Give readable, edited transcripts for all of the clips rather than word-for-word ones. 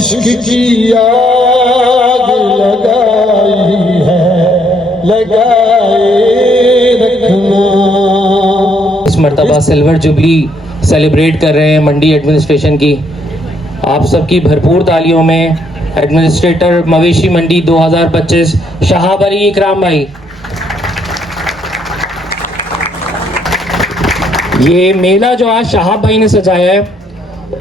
इश्क की आग लगाई है, लगाए रखना। इस मर्तबा सिल्वर जुबली सेलिब्रेट कर रहे हैं मंडी एडमिनिस्ट्रेशन की। आप सबकी भरपूर तालियों में एडमिनिस्ट्रेटर मवेशी मंडी 2025 शहाब अली इकराम भाई। ये मेला जो आज शहाब भाई ने सजाया है,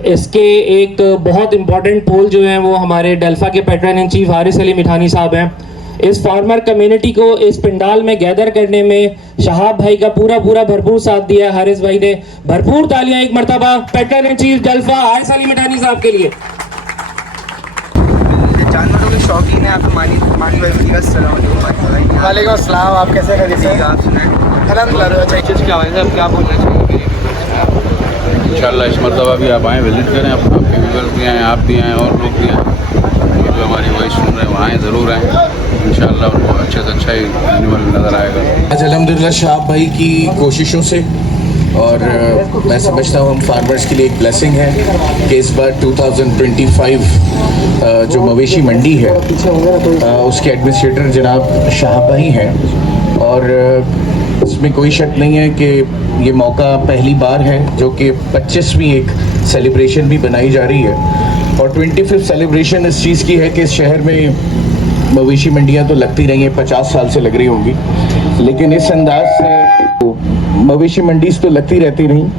इसके एक बहुत इंपॉर्टेंट पोल जो है वो हमारे डेल्फा के patron in chief Haris Ali Mithani sahab हैं। इस फार्मर कम्युनिटी को इस पंडाल में गैदर करने में शहाब भाई का पूरा भरपूर साथ दिया है। हारिस भाई ने भरपूर तालियां एक मर्तबा patron in chief Delfa Haris Ali Mithani sahab के लिए। जानवरों के शौकीन है आप मानी भाई। वालेकुम अस्सलाम। आप कैसे हैं? आप सुनाएं। अल्हम्दुलिल्लाह। क्या वजह है, क्या बोलना चाहिए? इंशाल्लाह इस मरतबा भी आप आएँ, विजिट करें। आपके व्यूअर्स भी आएँ, आप भी आएँ और लोग भी आएँ। जो हमारी वॉइस सुन रहे हैं वहाँ आएँ, ज़रूर आएँ। इंशाल्लाह उनको अच्छे से अच्छा ही एनिमल नज़र आएगा। आज अल्हम्दुलिल्लाह शहाब भाई की कोशिशों से और मैं समझता हूँ हम फार्मर्स के लिए एक ब्लेसिंग है कि इस बार 2025 जो मवेशी मंडी है उसके एडमिनिस्ट्रेटर जनाब शहाब भाई हैं। और इसमें कोई शक नहीं है कि ये मौका पहली बार है जो कि 25वीं एक सेलिब्रेशन भी बनाई जा रही है। और 25th सेलिब्रेशन इस चीज़ की है कि इस शहर में मवेशी मंडियाँ तो लगती रही हैं, 50 साल से लग रही होंगी, लेकिन इस अंदाज से मवेशी मंडीज़ तो लगती रहती रहीं।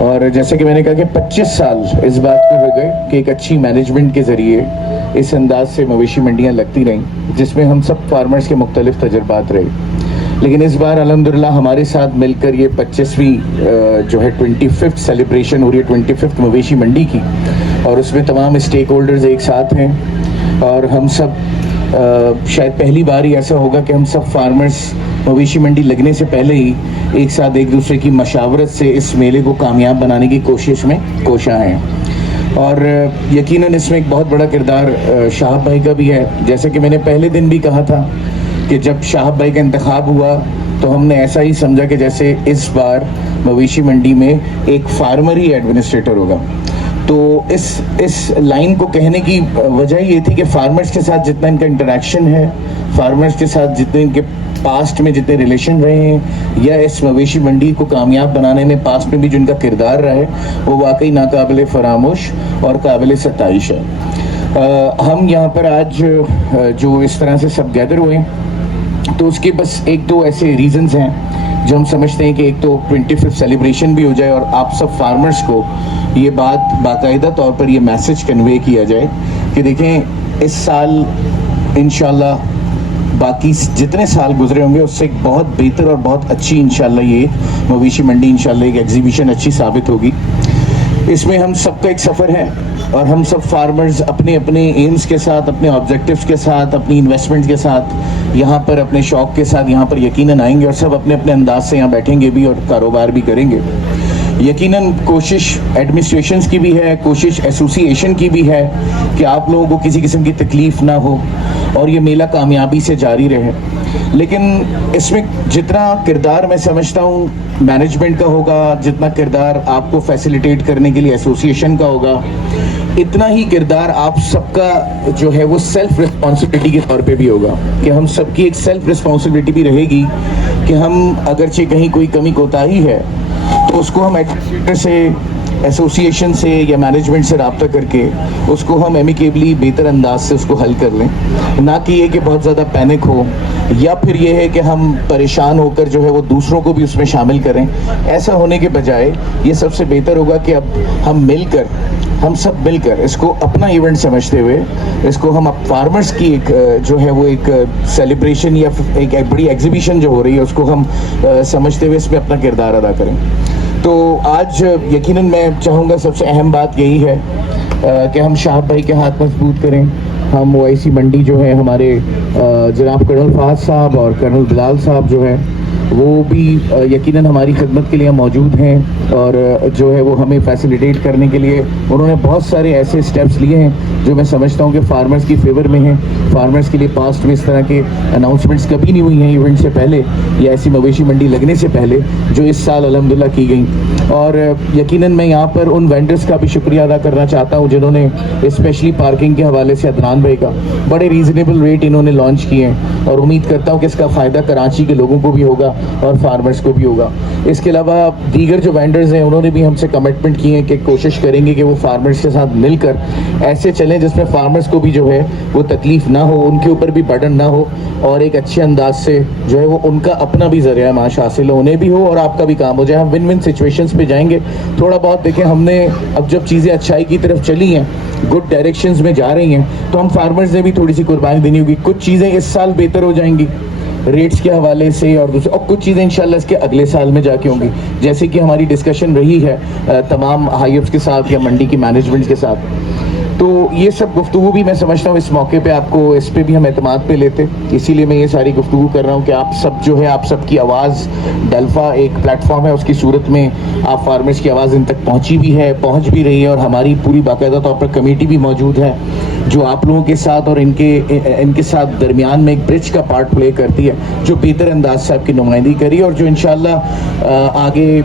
और जैसे कि मैंने कहा कि 25 साल इस बात को हो गए कि एक अच्छी मैनेजमेंट के ज़रिए इस अंदाज से मवेशी मंडियाँ लगती रहीं, जिसमें हम सब फार्मर्स के मुख्तलिफ तजुर्बात रहे। लेकिन इस बार अल्हम्दुलिल्लाह हमारे साथ मिलकर ये 25वीं जो है 25th सेलिब्रेशन हो रही है, 25th मवेशी मंडी की, और उसमें तमाम स्टेक होल्डर्स एक साथ हैं। और हम सब शायद पहली बार ही ऐसा होगा कि हम सब फार्मर्स मवेशी मंडी लगने से पहले ही एक साथ एक दूसरे की मशावरत से इस मेले को कामयाब बनाने की कोशिश में कोशा हैं। और यकीनन इसमें एक बहुत बड़ा किरदार शहाब भाई का भी है। जैसे कि मैंने पहले दिन भी कहा था कि जब शहाब भाई का इंतखाब हुआ तो हमने ऐसा ही समझा कि जैसे इस बार मवेशी मंडी में एक फार्मर ही एडमिनिस्ट्रेटर होगा। तो इस लाइन को कहने की वजह ये थी कि फार्मर्स के साथ जितना इनका इंटरेक्शन है, फार्मर्स के साथ जितने इनके पास्ट में जितने रिलेशन रहे हैं, या इस मवेशी मंडी को कामयाब बनाने में पास्ट में भी जो इनका किरदार रहा है, वो वाकई नाकाबिले फरामोश और काबिले सताइश है। हम यहाँ पर आज जो इस तरह से सब गैदर हुए तो उसके बस एक दो ऐसे रीजंस हैं जो हम समझते हैं कि एक तो 25th सेलिब्रेशन भी हो जाए और आप सब फार्मर्स को ये बात बाकायदा तौर पर ये मैसेज कन्वे किया जाए कि देखें इस साल इंशाल्लाह बाकी जितने साल गुजरे होंगे उससे एक बहुत बेहतर और बहुत अच्छी इंशाल्लाह ये मवेशी मंडी इंशाल्लाह एक एग्जीबिशन अच्छी साबित होगी। इसमें हम सबका एक सफ़र है और हम सब फार्मर्स अपने अपने एम्स के साथ, अपने ऑब्जेक्टिव्स के साथ, अपनी इन्वेस्टमेंट के साथ यहाँ पर अपने शौक़ के साथ यहाँ पर यकीनन आएंगे और सब अपने अपने अंदाज से यहाँ बैठेंगे भी और कारोबार भी करेंगे। यकीनन कोशिश एडमिनिस्ट्रेशंस की भी है, कोशिश एसोसिएशन की भी है कि आप लोगों को किसी किस्म की तकलीफ़ ना हो और ये मेला कामयाबी से जारी रहे। लेकिन इसमें जितना किरदार मैं समझता हूँ मैनेजमेंट का होगा, जितना किरदार आपको फैसिलिटेट करने के लिए एसोसिएशन का होगा, इतना ही किरदार आप सबका जो है वो सेल्फ रिस्पॉन्सिबिलिटी के तौर पे भी होगा कि हम सबकी एक सेल्फ रिस्पॉन्सिबिलिटी भी रहेगी कि हम अगरचे कहीं कोई कमी कोताही है तो उसको हम एडमिनिस्ट्रेटर से, एसोसिएशन से या मैनेजमेंट से रब्ता करके उसको हम एमिकेबली बेहतर अंदाज से उसको हल कर लें, ना कि ये कि बहुत ज़्यादा पैनिक हो या फिर ये है कि हम परेशान होकर जो है वो दूसरों को भी उसमें शामिल करें। ऐसा होने के बजाय ये सबसे बेहतर होगा कि अब हम सब मिलकर इसको अपना इवेंट समझते हुए इसको हम अब फार्मर्स की एक जो है वो एक सेलिब्रेशन या एक बड़ी एग्जीबिशन जो हो रही है उसको हम समझते हुए इसमें अपना किरदार अदा करें। तो आज यकीनन मैं चाहूँगा सबसे अहम बात यही है कि हम शहाब भाई के हाथ मजबूत करें। हम ओआईसी मंडी जो है हमारे जनाब कर्नल फहद साहब और कर्नल बिलाल साहब जो है वो भी यकीनन हमारी खिदमत के लिए मौजूद हैं और जो है वो हमें फैसिलिटेट करने के लिए उन्होंने बहुत सारे ऐसे स्टेप्स लिए हैं जो मैं समझता हूँ कि फार्मर्स की फेवर में हैं। फार्मर्स के लिए पास्ट में इस तरह के अनाउंसमेंट्स कभी नहीं हुई हैं इवेंट से पहले या ऐसी मवेशी मंडी लगने से पहले जो इस साल अल्हम्दुलिल्लाह की गई। और यकीनन मैं यहाँ पर उन वेंडर्स का भी शुक्रिया अदा करना चाहता हूँ जिन्होंने स्पेशली पार्किंग के हवाले से अदनान भाई का बड़े रीज़नेबल रेट इन्होंने लॉन्च किए हैं और उम्मीद करता हूँ कि इसका फ़ायदा कराची के लोगों को भी होगा और फार्मर्स को भी होगा। इसके अलावा दीगर जो वेंडर्स हैं उन्होंने भी हमसे कमिटमेंट किए हैं कि कोशिश करेंगे कि वो फार्मर्स के साथ मिलकर ऐसे चलें जिसमें फार्मर्स को भी जो है वो तकलीफ़ ना हो, उनके ऊपर भी बर्डन ना हो और एक अच्छे अंदाज से जो है वो उनका अपना भी ज़रिया माश हासिल हो, उन्हें भी हो और आपका भी काम हो जाए। हम विन विन सिचुएशंस पे जाएंगे। थोड़ा बहुत देखें, हमने अब जब चीज़ें अच्छाई की तरफ चली हैं, गुड डायरेक्शंस में जा रही हैं, तो हम फार्मर्स ने भी थोड़ी सी कुर्बानी देनी होगी। कुछ चीज़ें इस साल बेहतर हो जाएंगी रेट्स के हवाले से और दूसरे, और कुछ चीज़ें इंशाल्लाह इसके अगले साल में जाके होंगी, जैसे कि हमारी डिस्कशन रही है तमाम हाईअप्स के साथ या मंडी की मैनेजमेंट के साथ। तो ये सब गुफ्तगू भी मैं समझता हूँ इस मौके पे आपको इस पे भी हम एतमाद पे लेते, इसीलिए मैं ये सारी गुफ्तगू कर रहा हूँ कि आप सब जो है, आप सब की आवाज़, डल्फा एक प्लेटफॉर्म है, उसकी सूरत में आप फार्मर्स की आवाज़ इन तक पहुँची भी है, पहुँच भी रही है और हमारी पूरी बाकायदा तौर पर कमेटी भी मौजूद है जो आप लोगों के साथ और इनके साथ दरमियान में एक ब्रिज का पार्ट प्ले करती है, जो बेहतर अंदाज से आपकी नुमाइंदगी करी और जो इंशाल्लाह आगे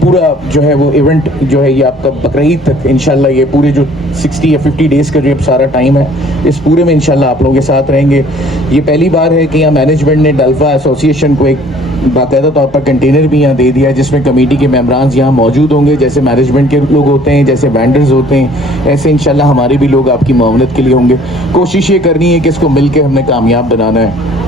पूरा जो है वो इवेंट जो है ये आपका बकरीद तक इंशाल्लाह ये पूरे जो 60 या 50 डेज़ का जो अब सारा टाइम है, इस पूरे में इंशाल्लाह आप लोगों के साथ रहेंगे। ये पहली बार है कि यहाँ मैनेजमेंट ने डल्फा एसोसिएशन को एक बाकायदा तौर पर कंटेनर भी यहाँ दे दिया है जिसमें कमेटी के मेंबरान यहाँ मौजूद होंगे, जैसे मैनेजमेंट के लोग होते हैं, जैसे वेंडर्स होते हैं, ऐसे इंशाल्लाह हमारे भी लोग आपकी मुआवनत के लिए होंगे। कोशिश ये करनी है कि इसको मिल के हमने कामयाब बनाना है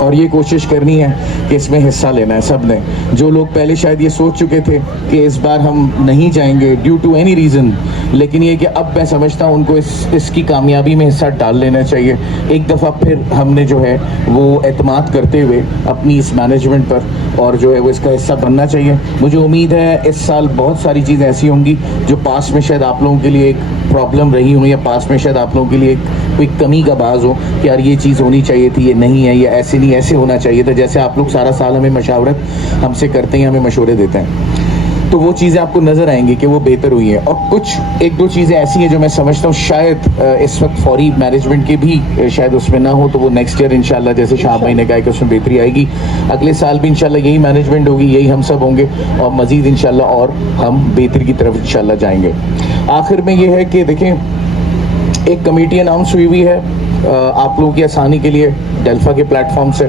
और ये कोशिश करनी है कि इसमें हिस्सा लेना है सब ने। जो लोग पहले शायद ये सोच चुके थे कि इस बार हम नहीं जाएंगे ड्यू टू एनी रीज़न, लेकिन ये कि अब मैं समझता हूँ उनको इसकी कामयाबी में हिस्सा डाल लेना चाहिए। एक दफ़ा फिर हमने जो है वो एतमाद करते हुए अपनी इस मैनेजमेंट पर और जो है वो इसका हिस्सा बनना चाहिए। मुझे उम्मीद है इस साल बहुत सारी चीज़ें ऐसी होंगी जो पास में शायद आप लोगों के लिए एक प्रॉब्लम रही हो या पास में शायद आप लोगों के लिए कोई कमी का बाज़ हो कि यार ये चीज़ होनी चाहिए थी, ये नहीं है, या ऐसे नहीं ऐसे होना चाहिए था। जैसे आप लोग सारा साल हमें मशावरत हमसे करते हैं, हमें मशवरे देते हैं, तो वो चीज़ें आपको नज़र आएंगी कि वो बेहतर हुई हैं। और कुछ एक दो चीज़ें ऐसी हैं जो मैं समझता हूँ शायद इस वक्त फौरी मैनेजमेंट के भी शायद उसमें ना हो, तो वो नेक्स्ट ईयर इंशाल्लाह, जैसे शाह भाई ने कहा कि उसमें बेहतरी आएगी। अगले साल भी इंशाल्लाह यही मैनेजमेंट होगी, यही हम सब होंगे और मज़ीद इंशाल्लाह और हम बेहतरी की तरफ इंशाल्लाह जाएंगे। आखिर में ये है कि देखें, एक कमेटी अनाउंस हुई है आप लोगों की आसानी के लिए डल्फा के प्लेटफॉर्म से,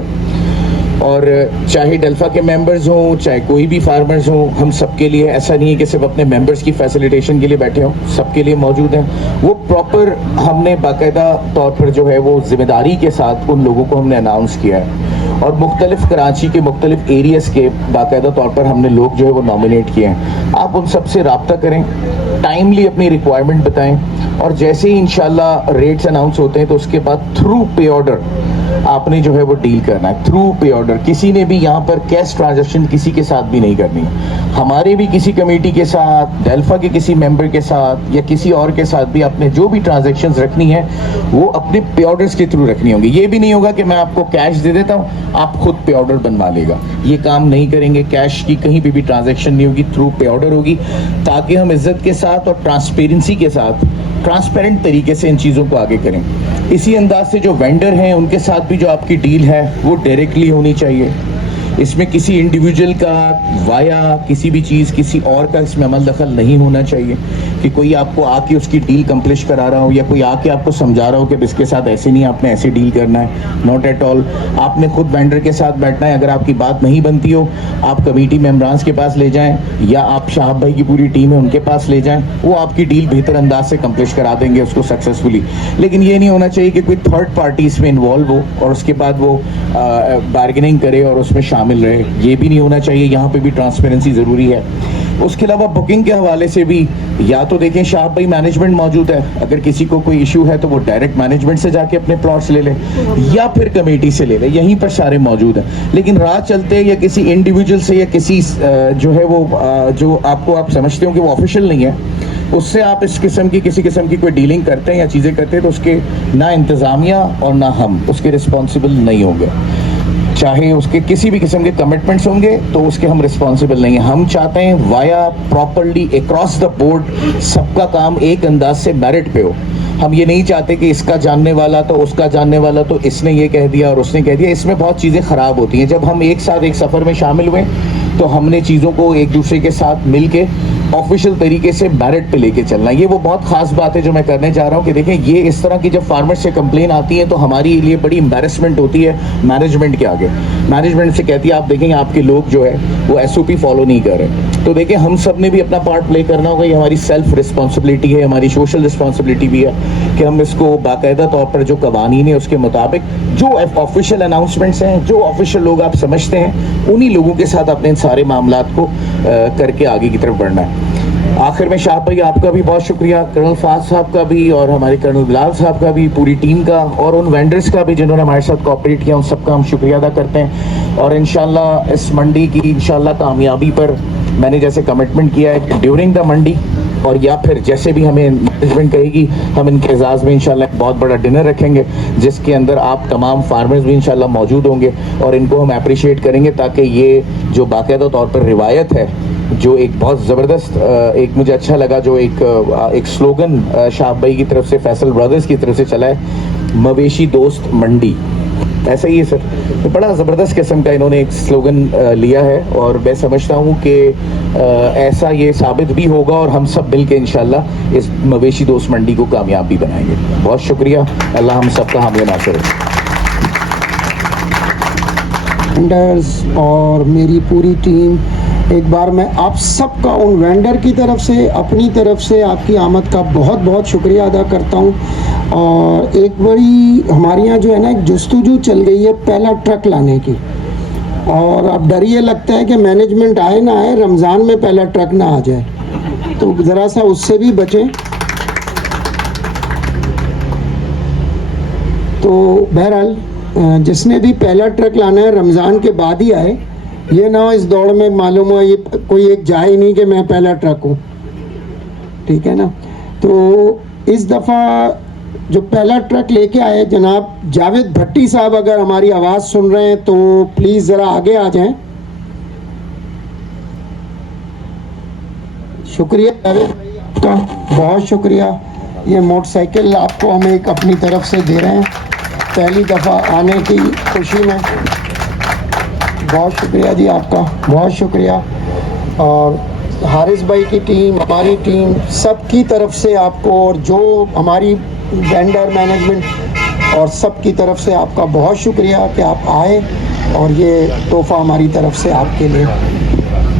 और चाहे डल्फा के मेंबर्स हों चाहे कोई भी फार्मर्स हों, हम सबके लिए, ऐसा नहीं है कि सिर्फ अपने मेंबर्स की फैसिलिटेशन के लिए बैठे हों, सबके लिए मौजूद हैं। वो प्रॉपर हमने बाकायदा तौर पर जो है वो जिम्मेदारी के साथ उन लोगों को हमने अनाउंस किया है और मुख्तलिफ कराची के मुख्तलिफ एरियाज़ के बाकायदा तौर पर हमने लोग जो है वो नॉमिनेट किए हैं। आप उन सब से रब्ता करें, टाइमली अपनी रिक्वायरमेंट बताएं और जैसे ही इंशाल्लाह रेट्स अनाउंस होते हैं तो उसके बाद थ्रू पे ऑर्डर आपने जो है वो डील करना है। थ्रू पे ऑर्डर, किसी ने भी यहाँ पर कैश ट्रांजैक्शन किसी के साथ भी नहीं करनी। हमारे भी किसी कमेटी के साथ, डेल्फा के किसी मेंबर के साथ या किसी और के साथ भी आपने जो भी ट्रांजैक्शंस रखनी है वो अपने पे ऑर्डर्स के थ्रू रखनी होंगी। ये भी नहीं होगा कि मैं आपको कैश दे देता हूँ आप खुद पे ऑर्डर बनवा लेगा, ये काम नहीं करेंगे। कैश की कहीं पे भी ट्रांजैक्शन नहीं होगी, थ्रू पे ऑर्डर होगी, ताकि हम इज्जत के साथ और ट्रांसपेरेंसी के साथ ट्रांसपेरेंट तरीके से इन चीज़ों को आगे करें। इसी अंदाज से जो वेंडर हैं उनके साथ भी जो आपकी डील है वो डायरेक्टली होनी चाहिए। इसमें किसी इंडिविजुअल का वाया किसी भी चीज़ किसी और का इसमें अमल दखल नहीं होना चाहिए कि कोई आपको आके उसकी डील कंप्लीट करा रहा हो या कोई आके आपको समझा रहा हो कि इसके साथ ऐसे नहीं, आपने ऐसे डील करना है। नॉट एट ऑल, आपने खुद वेंडर के साथ बैठना है। अगर आपकी बात नहीं बनती हो आप कमेटी मेंबरान्स के पास ले जाएं या आप शाह भाई की पूरी टीम है उनके पास ले जाएं, वो आपकी डील बेहतर अंदाज से कंप्लीट करा देंगे उसको सक्सेसफुली। लेकिन ये नहीं होना चाहिए कि कोई थर्ड पार्टी इसमें इन्वॉल्व हो और उसके बाद वो बार्गेनिंग करे और उसमें शामिल रहे, ये भी नहीं होना चाहिए। यहाँ पे भी ट्रांसपेरेंसी ज़रूरी है। उसके अलावा बुकिंग के हवाले से भी या तो देखें शाह भाई मैनेजमेंट मौजूद है, अगर किसी को कोई इशू है तो वो डायरेक्ट मैनेजमेंट से जाके अपने प्लॉट्स ले ले या फिर कमेटी से ले ले, यहीं पर सारे मौजूद हैं। लेकिन राह चलते या किसी इंडिविजुअल से या किसी जो है वो जो आपको आप समझते हो कि वो ऑफिशियल नहीं है, उससे आप इस किस्म की किसी किस्म की कोई डीलिंग करते हैं या चीज़ें करते हैं तो उसके ना इंतज़ामिया और ना हम उसके रिस्पॉन्सिबल नहीं होंगे। चाहे उसके किसी भी किस्म के कमिटमेंट्स होंगे तो उसके हम रिस्पॉन्सिबल नहीं हैं। हम चाहते हैं via properly across the board सबका काम एक अंदाज से मेरिट पे हो। हम ये नहीं चाहते कि इसका जानने वाला तो उसका जानने वाला तो इसने ये कह दिया और उसने कह दिया। इसमें बहुत चीज़ें ख़राब होती हैं। जब हम एक साथ एक सफ़र में शामिल हुए तो हमने चीज़ों को एक दूसरे के साथ मिल के ऑफिशियल तरीके से मेरिट पे लेके चलना। ये वो बहुत खास बात है जो मैं करने जा रहा हूँ कि देखें, ये इस तरह की जब फार्मर से कंप्लेन आती है तो हमारे लिए बड़ी एम्बैरेसमेंट होती है मैनेजमेंट के आगे। मैनेजमेंट से कहती है आप देखेंगे आपके लोग जो है वो SOP फॉलो नहीं कर रहे। तो देखें, हम सब ने भी अपना पार्ट प्ले करना होगा। ये हमारी सेल्फ रिस्पॉन्सिबिलिटी है, हमारी सोशल रिस्पॉन्सिबिलिटी भी है कि हम इसको बाकायदा तौर पर जो कवानीन है उसके मुताबिक जो ऑफिशियल अनाउंसमेंट्स हैं, जो ऑफिशियल लोग आप समझते हैं, उन्हीं लोगों के साथ अपने इन सारे मामलात को करके आगे की तरफ बढ़ना है। आखिर में शाह भाई आपका भी बहुत शुक्रिया, कर्नल फाज साहब का भी और हमारे कर्नल बिलाल साहब का भी, पूरी टीम का और उन वेंडर्स का भी जिन्होंने हमारे साथ कोऑपरेट किया, उन सबका हम शुक्रिया अदा करते हैं। और इंशाल्लाह इस मंडी की इंशाल्लाह कामयाबी पर मैंने जैसे कमिटमेंट किया है ड्यूरिंग द मंडी और या फिर जैसे भी हमें मैनेजमेंट कहेगी, हम इनके एजाज़ में इंशाल्लाह एक बहुत बड़ा डिनर रखेंगे जिसके अंदर आप तमाम फार्मर्स भी इंशाल्लाह मौजूद होंगे और इनको हम अप्रिशिएट करेंगे ताकि ये जो बाकायदा तौर पर रिवायत है, जो एक बहुत ज़बरदस्त एक मुझे अच्छा लगा जो एक स्लोगन शाह भाई की तरफ से, फैसल ब्रदर्स की तरफ से चला है, मवेशी दोस्त मंडी, ऐसा ही है सर। तो बड़ा ज़बरदस्त किस्म का इन्होंने एक स्लोगन लिया है और मैं समझता हूँ कि ऐसा ये साबित भी होगा और हम सब मिल के इंशाल्लाह इस मवेशी दोस्त मंडी को कामयाब भी बनाएंगे। बहुत शुक्रिया, अल्लाह हम सब का हामिल नासिर है। वेंडर्स और मेरी पूरी टीम, एक बार मैं आप सबका उन वेंडर की तरफ से, अपनी तरफ से आपकी आमद का बहुत बहुत शुक्रिया अदा करता हूँ। और एक बड़ी हमारे यहाँ जो है ना एक जस्तुजू चल गई है पहला ट्रक लाने की, और अब डर ये लगता है कि मैनेजमेंट आए ना आए, रमज़ान में पहला ट्रक ना आ जाए, तो ज़रा सा उससे भी बचें। तो बहरहाल जिसने भी पहला ट्रक लाना है रमज़ान के बाद ही आए, ये ना हो इस दौड़ में मालूम हो ये कोई एक जाए नहीं कि मैं पहला ट्रक हूँ, ठीक है ना। तो इस दफ़ा जो पहला ट्रक लेके आए जनाब जावेद भट्टी साहब, अगर हमारी आवाज़ सुन रहे हैं तो प्लीज़ ज़रा आगे आ जाएं। शुक्रिया जावेद भाई आपका, बहुत शुक्रिया। ये मोटरसाइकिल आपको हम एक अपनी तरफ से दे रहे हैं पहली दफ़ा आने की खुशी में। बहुत शुक्रिया जी आपका, बहुत शुक्रिया। और हारिस भाई की टीम, हमारी टीम, सब की तरफ से आपको, और जो हमारी वेंडर मैनेजमेंट और सब की तरफ से आपका बहुत शुक्रिया कि आप आए और ये तोहफ़ा हमारी तरफ से आपके लिए।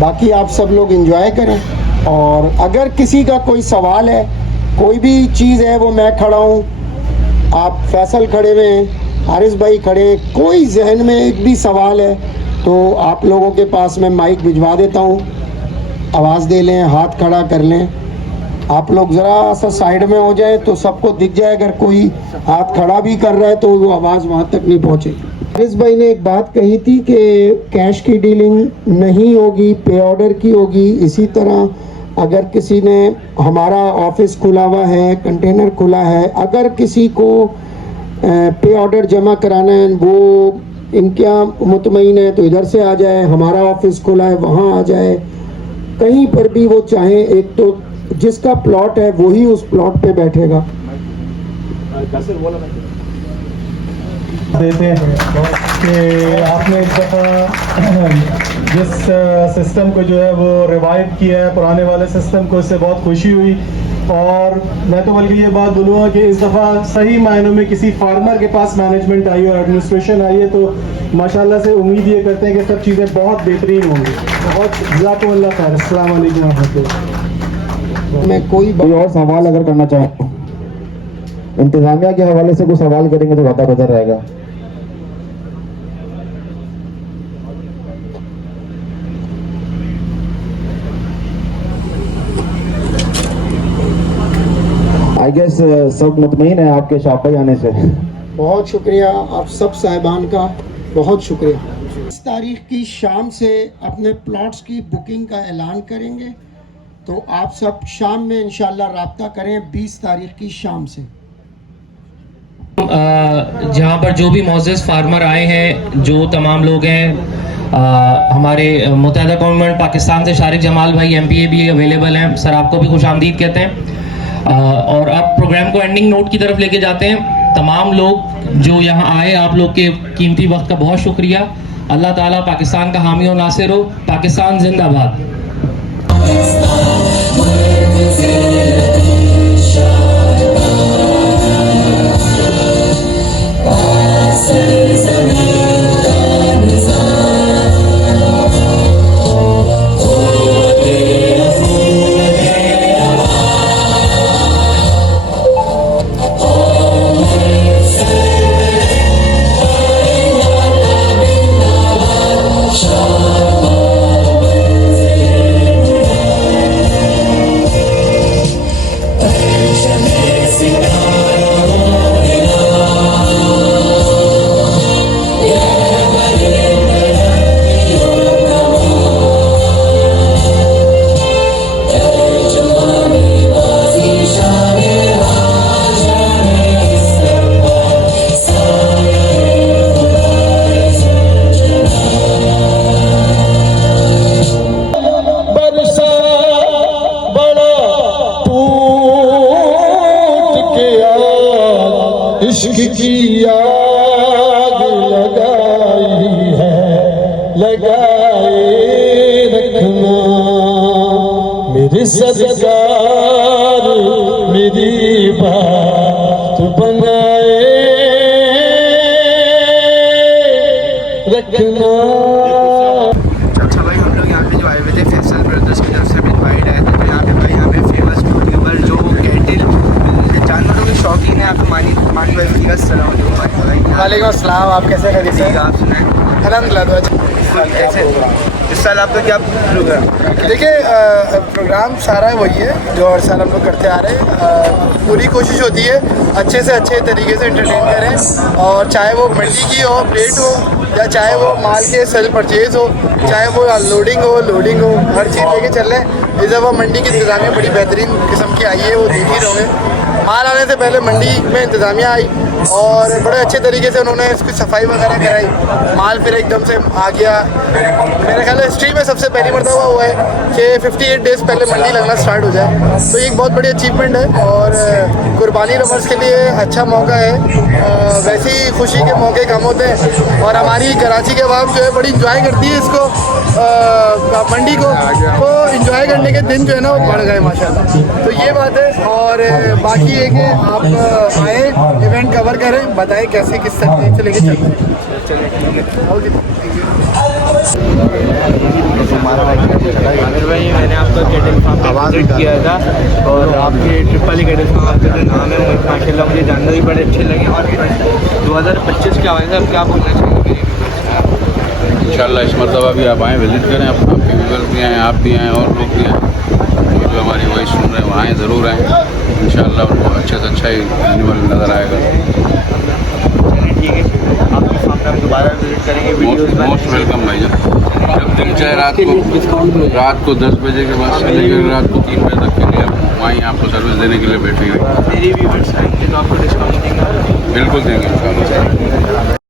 बाकी आप सब लोग एंजॉय करें, और अगर किसी का कोई सवाल है, कोई भी चीज़ है, वो मैं खड़ा हूँ, आप फैसल खड़े हुए हैं, हारिस भाई खड़े हैं, कोई जहन में एक भी सवाल है तो आप लोगों के पास मैं माइक भिजवा देता हूँ, आवाज़ दे लें, हाथ खड़ा कर लें। आप लोग ज़रा सा साइड में हो जाए तो सबको दिख जाए, अगर कोई हाथ खड़ा भी कर रहा है तो वो आवाज़ वहाँ तक नहीं पहुँचेगी। हारिस भाई ने एक बात कही थी कि कैश की डीलिंग नहीं होगी, पे ऑर्डर की होगी। इसी तरह अगर किसी ने, हमारा ऑफिस खुला हुआ है, कंटेनर खुला है, अगर किसी को पे ऑर्डर जमा कराना है, वो इनके मुतमईन है तो इधर से आ जाए, हमारा ऑफिस खुला है वहाँ आ जाए, कहीं पर भी वो चाहे। एक तो जिसका प्लॉट है वही उस प्लॉट पे बैठेगा। देते हैं कि आपने इस दफ़ा जिस सिस्टम को जो है वो रिवाइव किया है, पुराने वाले सिस्टम को, इससे बहुत खुशी हुई। और मैं तो बल्कि ये बात बोलूँगा कि इस दफ़ा सही मायनों में किसी फार्मर के पास मैनेजमेंट आई और एडमिनिस्ट्रेशन आई है, तो माशाल्लाह से उम्मीद ये करते हैं कि सब चीज़ें बहुत बेहतरीन होंगी। बहुत जज़ाकुमुल्लाह खैर। अस्सलाम वालेकुम व रहमतुल्लाह। मैं कोई और सवाल अगर करना चाहें इंतजामिया के हवाले से कोई सवाल करेंगे तो ज़्यादा बेहतर रहेगा। आई गेस सब मुतमईन है आपके शाह आने से। बहुत शुक्रिया आप सब साहिबान का, बहुत शुक्रिया। इस तारीख की शाम से अपने प्लॉट्स की बुकिंग का ऐलान करेंगे, तो आप सब शाम में इंशाल्लाह राब्ता करें 20 तारीख की शाम से। जहाँ पर जो भी मौजूद फार्मर आए हैं, जो तमाम लोग हैं, हमारे मुत्तहिदा गवर्नमेंट पाकिस्तान से शारिक जमाल भाई MPA भी अवेलेबल हैं। सर आपको भी खुशामदीद कहते हैं। और अब प्रोग्राम को एंडिंग नोट की तरफ लेके जाते हैं। तमाम लोग जो यहाँ आए, आप लोग के कीमती वक्त का बहुत शुक्रिया। अल्लाह ताला पाकिस्तान का हामी और नासिर हो। पाकिस्तान जिंदाबाद। इश्क की आग लगाई है, लगाए रखना मेरे सरकार, मेरी बात बनाए रखना। अच्छा भाई, हम लोग यहाँ पे जो आए हुए थे फैसल ब्रदर्स की तरफ से भी इनवाइट आए थे। तो यहाँ पे भाई यहाँ पे फेमस यूट्यूबर जो कैटिल जानवरों के शौकीन है, आपको मानी भाई का सलाम भाई। वालेकुम अस्सलाम, आप कैसे हैं? ठीक, आप सुनाएं अल्हम्दुलिल्लाह। कैसे इस साल आपका क्या प्रोग्राम? देखिए, प्रोग्राम सारा वही है जो हर साल हम लोग करते आ रहे हैं। पूरी कोशिश होती है अच्छे से अच्छे तरीके से एंटरटेन करें, और चाहे वो मंडी की हो, प्लेट हो, या चाहे वो माल के सेल परचेज हो, चाहे वो लोडिंग हो, हर चीज़ लेके चल रहे हैं। इस दफ़ा मंडी की इंतज़ामिया बड़ी बेहतरीन किस्म की आई है, वो देख ही रहोगे। माल आने से पहले मंडी में इंतज़ामिया आई और बड़े अच्छे तरीके से उन्होंने इसकी सफाई वगैरह कराई। माल फिर एकदम से आ गया। मेरे ख्याल में हिस्ट्री में सबसे पहली मरतबा हुआ है कि 58 डेज़ पहले मंडी लगना स्टार्ट हो जाए, तो ये एक बहुत बड़ी अचीवमेंट है और कुर्बानी लवर्स के लिए अच्छा मौका है। वैसे ही खुशी के मौके कम होते हैं और हमारी कराची के अवाम जो है बड़ी इंजॉय करती है इसको, मंडी को इंजॉय करने के दिन जो है ना वो बढ़ गए माशाल्लाह। तो ये बात है। और बाकी ये कि आप आए, इवेंट कवर करें, बताएं कैसे किस तरीके से लेके चलते हैं। आमिर भाई, मैंने आपका कैटल फार्म विजिट किया था और आपके ट्रिप वाली कैटल फार्म आपका जो नाम है माशाल्लाह मुझे जानना भी बड़े अच्छे लगे। और 2025 क्या आएगा, अब क्या बोलना चाहिए मेरे व्यूअर्स? इंशाल्लाह इस मरतबा भी आप आएँ, विज़िट करें, आपके व्यूअर्स भी आएँ, आप भी आएँ और लोग भी आएँ, और जो हमारी वॉइस सुन रहे हैं वहाँ आएँ, ज़रूर आएँ। इंशाल्लाह उनको अच्छे से अच्छा ही एनिमल नज़र आएगा। ठीक है, आपकी फार्म में हम दोबारा विजिट करेंगे। मोस्ट वेलकम भाईजान। जब दिन चाहे रात को 10 बजे के बाद से लेकर रात को 3 बजे तक के लिए वहीं आपको सर्विस देने के लिए बैठेंगे। मेरी व्यूअर्स आएंगे तो आपको डिस्काउंट देंगे? बिल्कुल देंगे इंशाल्लाह।